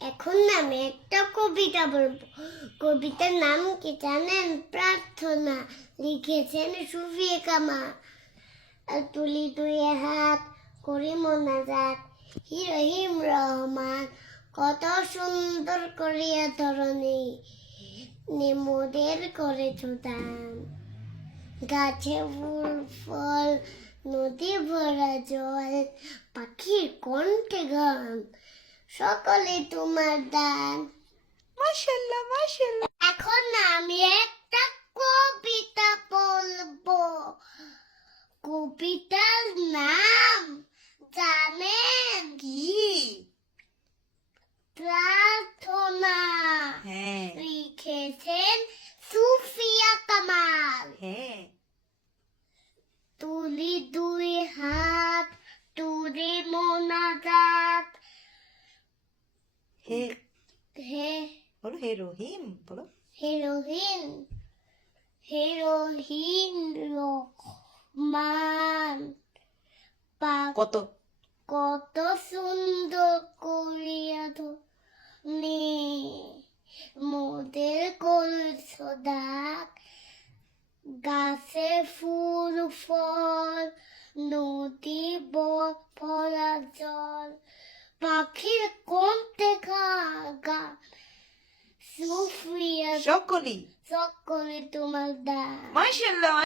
এখন আমি একটা কবিতা বলবো। কবিতার নাম কি জানেন? প্রার্থনা। লিখেছেন সুফিয়া কামাল। তুলি দুই হাত করি মোনাজাত, হি রহিম রহমান কত সুন্দর করিয়া ধরণী নেমোদের করেছ দান। গাছে ফুল ফল, নদী ভরা জল, পাখির কণ্ঠে গান, সকলে তোমার দান। মাশাআল্লাহ মাশাআল্লাহ। এখন আমি একটা কবিতা বলবো। কবিতার নাম জানেন? কি? প্রার্থনা। হ্যাঁ লিখেছেন সুফিয়া কামাল। হ্যাঁ। তুলি দুই হাত, তুলি মোনাজাত, হে হে বলো, হে রহিম বলো। হিরোহিন, হিরোহিন রহমান কত কত সুন্দর করিয়া ধনি মোদের করেছ দাগ। গাছে ফুল ফল, নদী ভরা জল, পাখির কণ্ঠে গান, সুফিয়া সকলি সকলে তোমার দান। মাশাআল্লাহ।